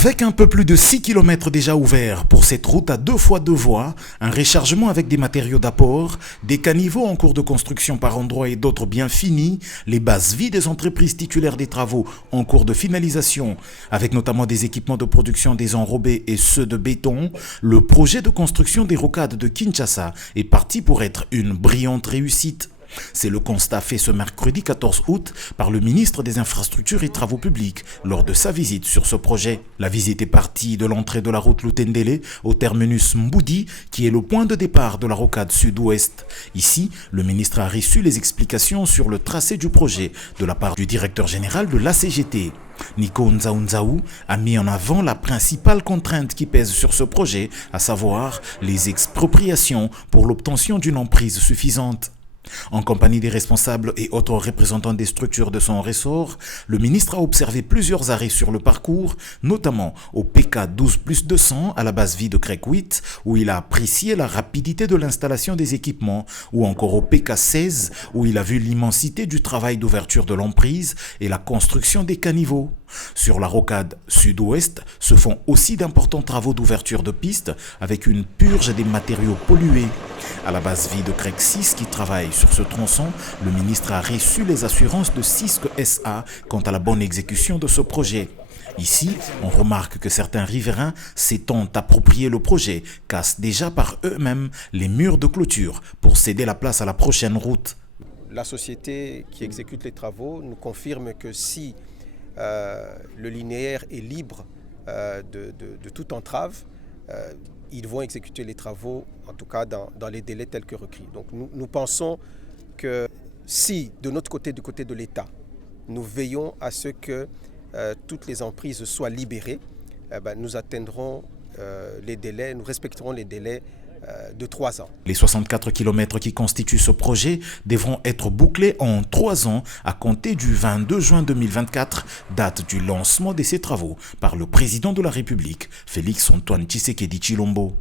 Avec un peu plus de 6 km déjà ouverts pour cette route à 2x2 voies, un rechargement avec des matériaux d'apport, des caniveaux en cours de construction par endroits et d'autres bien finis, les bases vies des entreprises titulaires des travaux en cours de finalisation, avec notamment des équipements de production désenrobés et ceux de béton, le projet de construction des rocades de Kinshasa est parti pour être une brillante réussite. C'est le constat fait ce mercredi 14 août par le ministre des Infrastructures et Travaux Publics lors de sa visite sur ce projet. La visite est partie de l'entrée de la route Lutendele au terminus Mboudi qui est le point de départ de la rocade sud-ouest. Ici, le ministre a reçu les explications sur le tracé du projet de la part du directeur général de l'ACGT. Nico Nzaounzaou a mis en avant la principale contrainte qui pèse sur ce projet, à savoir les expropriations pour l'obtention d'une emprise suffisante. En compagnie des responsables et autres représentants des structures de son ressort, le ministre a observé plusieurs arrêts sur le parcours, notamment au PK 12+200 à la base vie de Crec 8, où il a apprécié la rapidité de l'installation des équipements, ou encore au PK 16, où il a vu l'immensité du travail d'ouverture de l'emprise et la construction des caniveaux. Sur la rocade sud-ouest se font aussi d'importants travaux d'ouverture de pistes avec une purge des matériaux pollués. À la base vie de Crec 6 qui travaille sur ce tronçon, le ministre a reçu les assurances de Cisco SA quant à la bonne exécution de ce projet. Ici, on remarque que certains riverains s'étant approprié le projet cassent déjà par eux-mêmes les murs de clôture pour céder la place à la prochaine route. La société qui exécute les travaux nous confirme que si le linéaire est libre de toute entrave, ils vont exécuter les travaux, en tout cas dans les délais tels que requis. Donc nous pensons que si, de notre côté, du côté de l'État, nous veillons à ce que toutes les emprises soient libérées, nous atteindrons les délais, nous respecterons les délais de 3 ans. Les 64 km qui constituent ce projet devront être bouclés en 3 ans à compter du 22 juin 2024, date du lancement de ces travaux par le président de la République, Félix Antoine Tshisekedi Tshilombo.